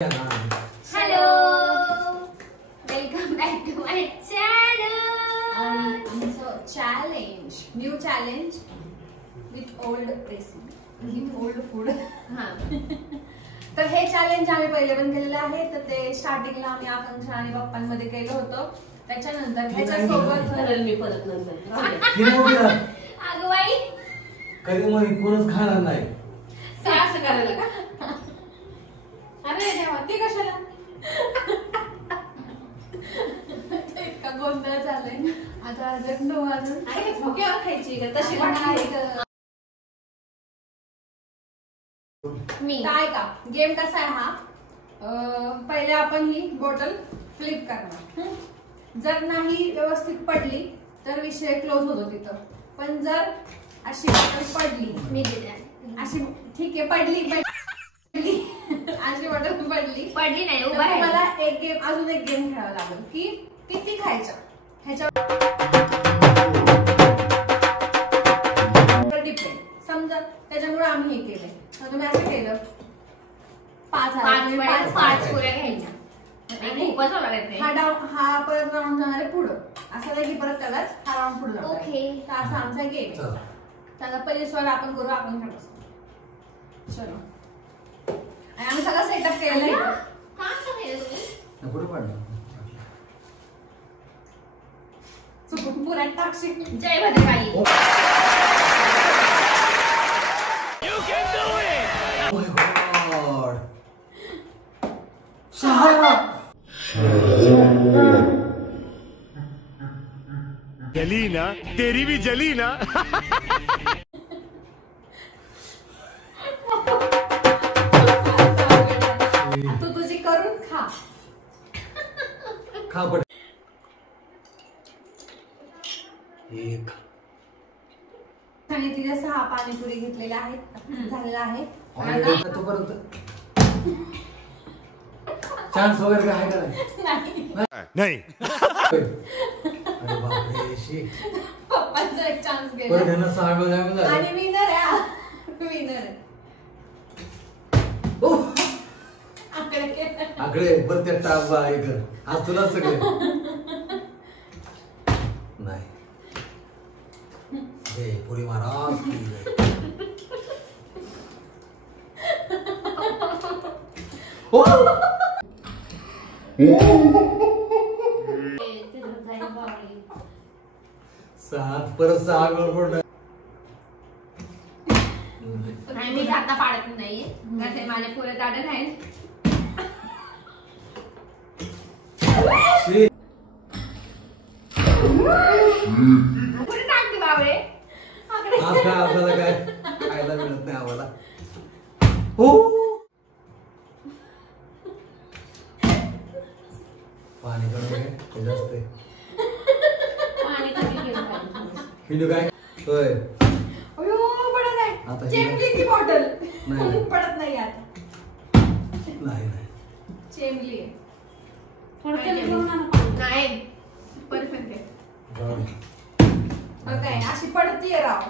Hello, welcome back to my channel. So new challenge with old recipe, with old food. तर हे challenge आम्ही पहिले पण केलेलं आहे. तर ते स्टार्टिंगला आम्ही आकांक्षा आणि पप्पांमध्ये केलं होतं. त्याच्यानंतर ह्याच्यासोबत मी परत नंतर अगं बाई कधी मग कोणच खाणार नाही असं करायला का? अरे देवा, ते कशाला? इतका गोंधळ झालाय आता. जर नो अजून केव्हा खायची का तशी आहे. मी काय का गेम कसा आहे हा, पहिले आपण ही बॉटल फ्लिप करणार. जर नाही व्यवस्थित पडली तर विषय क्लोज होतो तिथं. पण जर अशी बॉटल पडली, मी अशी ठीक आहे पडली अशी बॉटल पडली नाही उभा आहे. मला एक गेम, अजून एक गेम खेळावा लागेल की किती खायच्या ह्याच्या डिपेंड. समजा त्याच्यामुळे आम्ही हे केलंय. तुम्ही असं केलं 5 पुऱ्या घ्यायच्या. हा परत राऊंड जाणार आहे पुढं. असं नाही की परत त्यालाच हा राऊंड पुढे जाणार. ओके, तर असा आमचा गेम आहे. त्याला पहिले सॉल्व आपण करू. आपण खेळतो. चलो, आणि आम्ही सगळं सेटअप केलेलं आहे. कुठे पडलं चुकून पुऱ्यात टाकशी. जय भद्रकाली. जली ना, तेरी भी जली ना. तू तुझी करून खा. खा पड. एक आणि तिथे 6 पाणीपुरी घेतलेल्या आहेत. झालेला आहे. तोपर्यंत चान्स वगैरे काय आहे का नाही. अरे बापरे, शी. पप्पांचा एक चान्स परत गेला ह्यांना 6 गोळ्या झाल्या. आणि विनर आहे. विनर आहे. आकडे परत त्या टाबा आहे कर. आज तुला सगळे नाही. हे पुरी महाराज हो. सात परत 6 गोळ पडलं. नाही, मी आता पाडत नाही. कसे माझ्या पुऱ्या ताटत आहेत. पुढे टाकते बावळे. आज काय आपल्याला काय खायला मिळत नाही आम्हाला. हो, पाणी कमी जास्त पाणी कमी केलं पाहिजे. हिंदू काय होय. पडत नाही. आता चेंबली ती बॉटल. नाही. पडत नाही आता. नाही नाही चेंबली आहे. नाही, परफेक्ट आहे. काय अशी पडतीये राव.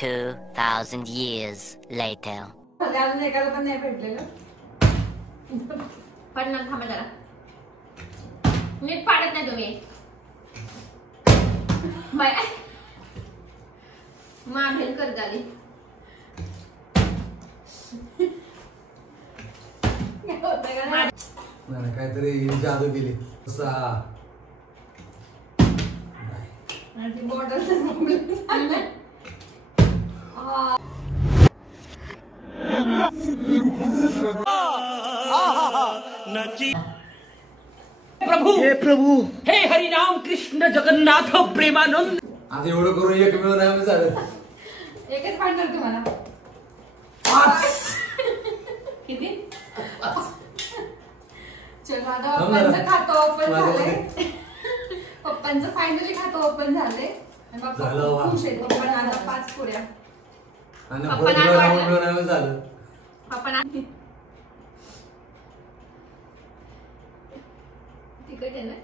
2000 years later. अजून एकाला पण नाही भेटलेलं. पडणार, थांबा जरा. नीट पाडत नाही तुम्ही. बाय माभेल कर झाली. नाही काहीतरी जादू केली. बॉटल प्रभु हे हरि राम कृष्ण जगन्नाथ प्रेमानंद. आज एवढं करून एक मिळून आम्ही झालं. एकच पाडणार तुम्हाला. किती? चलो आता पप्पांचं खातं ओपन झालंय. पप्पांचं फायनली खातं ओपन झालंय. झालं. खुश आहेत पप्पा. आता 5 पुऱ्या. आणि परत मिळून आम्ही झालं. पप्पा तिकट आहे ना.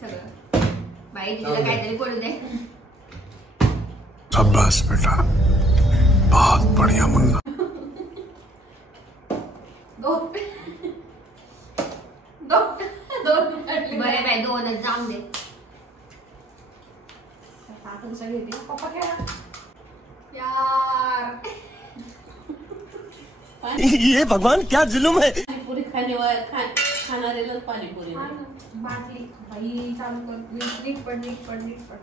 सगळं बाई तिला काहीतरी बोलू दे. शाबाश बेटा, बहुत बढ़िया मुन्ना। बरे बाय दोनच जाऊन दे. पप्पा खेळा यार. ये भगवान क्या जुलुम है. पाणीपुरी खाणाऱ्याला पाणीपुरी नाही. बाटली बाई चालू कर. नीट पड.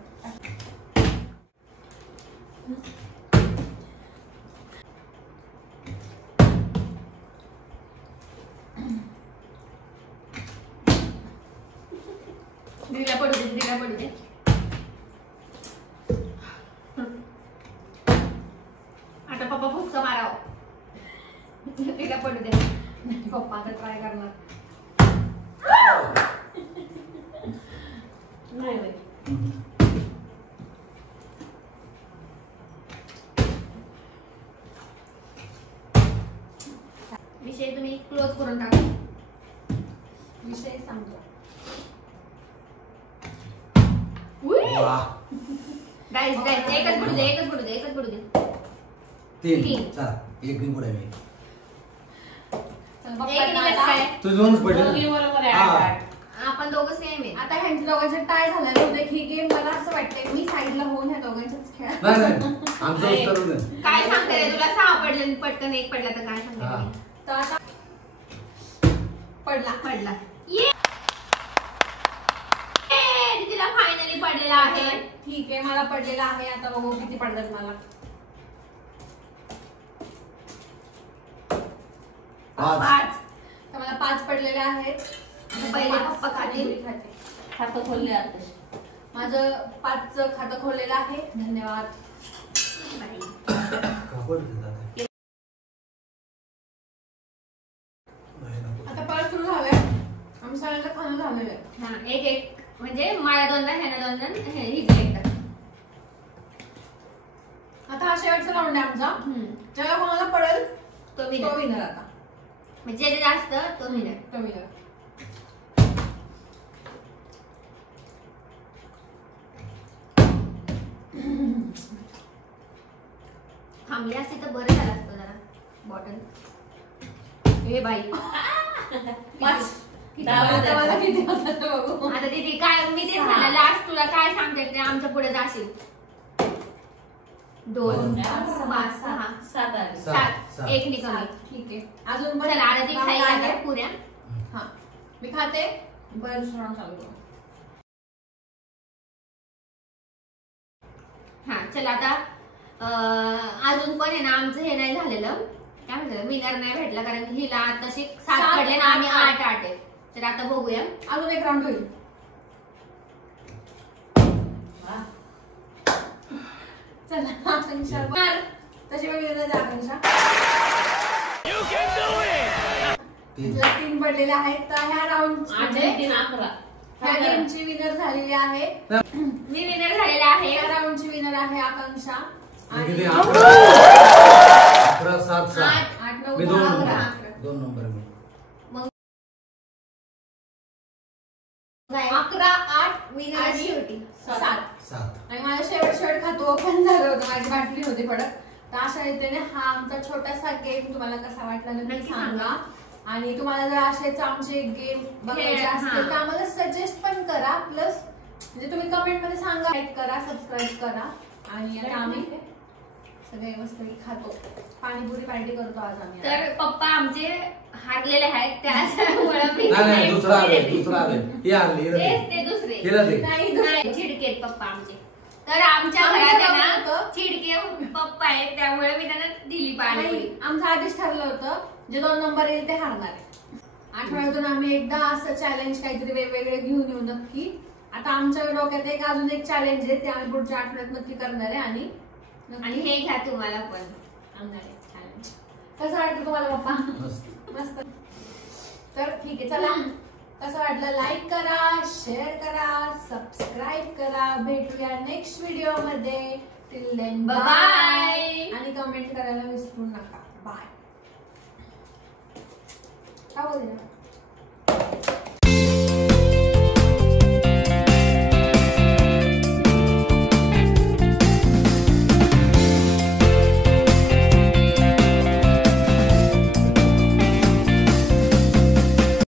दिला पडू दे. आता पप्पा फुसका माराव. तिला पडू दे. पप्पा आता ट्राय करणार. नाही होय. विषय तुम्ही क्लोज करून टाका. विषय सांगतो. वाह. गाईस एकच पडू दे. 3. तीन. चला एक दिन पुढे मी एक दिवस काय तू दोनच दोघी पडले. बरोबर आहे. हा. 8. आपण दोघं सेम आहे. आता ह्यांच्या दोघांचे टाय झालेले होते. ही गेम मला असं वाटतंय मी साईडला होऊन ह्या दोघांच्याच खेळ. नाही आमचं नाही. उत्तर नाही. काय सांगते रे तुला 6 पडले पटकन 1 पडला तर काय हा. सांगते. तर आता पडला. ये तिला फायनली पडलेला आहे. ठीक आहे मला पडलेला आहे. आता बघू किती पडतात मला. 5. तर मला 5 पडलेले आहेत. पहिले पप्पा खातील. खाते. खातं खोलले आता. माझं 5चं खातं खोललेलं आहे. धन्यवाद. कापड देतात. आता परत सुरू झालंय. आम्ही सगळ्यांचं खाणं झालेलं आहे. हा एक म्हणजे मला 2दा ह्याला 2दा हिचं एकदा. आता हा शेवटचा राऊंड आहे आमचा. ज्याला कोणाला पडेल तो तो विनर. विनर. आता म्हणजे जे जास्त तो विनर. तो विनर. थांबली असती तर बरं झालं असतं जरा. बॉटल हे बाई. आता मला किती होतात ते बघू. आता दीदी काय मी तेच म्हणलं लास्ट तुला काय सांगते ते आमच्या पुढे जाशील. 2 5 6 सात. 7 एक निकमी. ठीक आहे. अजून पण चला आता ती खाई आहे. आता पुऱ्या. हा मी खाते. बरं दुसरा चालू करू. हा चला आता अजून पण आहे ना आमचं हे नाही झालेलं. काय म्हणतात विनर नाही भेटला कारण की हिला तशी 7 सात, पडले ना आम्ही 8 आठ. आहे. तर आता बघूया. अजून एक राऊंड होईल. चला आकांक्षा तशी वेगळी आकांक्षा. 3 पडलेले आहेत. तर ह्या राऊंड 8 3 11 ह्या गेमची विनर झालेली आहे. मी विनर झालेला आहे. ह्या राऊंडची विनर आहे आकांक्षा. किती? 11 7 6. 8 9 मी 10 2 11. नंबर मी. 11 8 विनर आणि शेवटी 7. 7. आणि माझं शेवट खातं ओपन झालं होतं. माझी बाटली होती पडत. तर अशा रीतीने हा आमचा छोटासा गेम तुम्हाला कसा वाटला नक्की सांगा. आणि तुम्हाला जर असेच आमचे गेम बघायचे असतील तर आम्हाला सजेस्ट पण करा. प्लस म्हणजे तुम्ही कमेंट मध्ये सांगा. लाईक करा, सबस्क्राईब करा. आणि आता आम्ही सगळे मस्त खातो. पाणीपुरी पार्टी करतो आज आम्ही. तर पप्पा आमचे हारलेले आहेत त्याच्यामुळे मी नाही दुसरा आले. हे हारली. ते दुसरे हिला दे. नाही चिडके पप्पा आमचे. तर आमच्या आम्ही घरात ठरवलं आहे ना होतं. चिडके पप्पा आहेत त्यामुळे मी त्यांना दिली पाणीपुरी. नाही, आमचं आधीच ठरलं होतं जे 2 नंबर येईल ते हारणार आहे. आठवड्यातून आम्ही एकदा असं चॅलेंज काहीतरी वेगवेगळे घेऊन येऊ नक्की. आता आमच्या डोक्यात अजून एक चॅलेंज आहे ते आम्ही पुढच्या आठवड्यात नक्की करणार आहे. आणि हे घ्या तुम्हाला पण चॅलेंज कसं वाटतं तुम्हाला पप्पा? मस्त. तर ठीक आहे चला. कसं वाटलं लाईक करा, शेअर करा, सबस्क्राईब करा. भेटूया नेक्स्ट व्हिडिओ मध्ये. Till then bye. आणि कमेंट करायला विसरू नका. बाय. काय बोलले ना?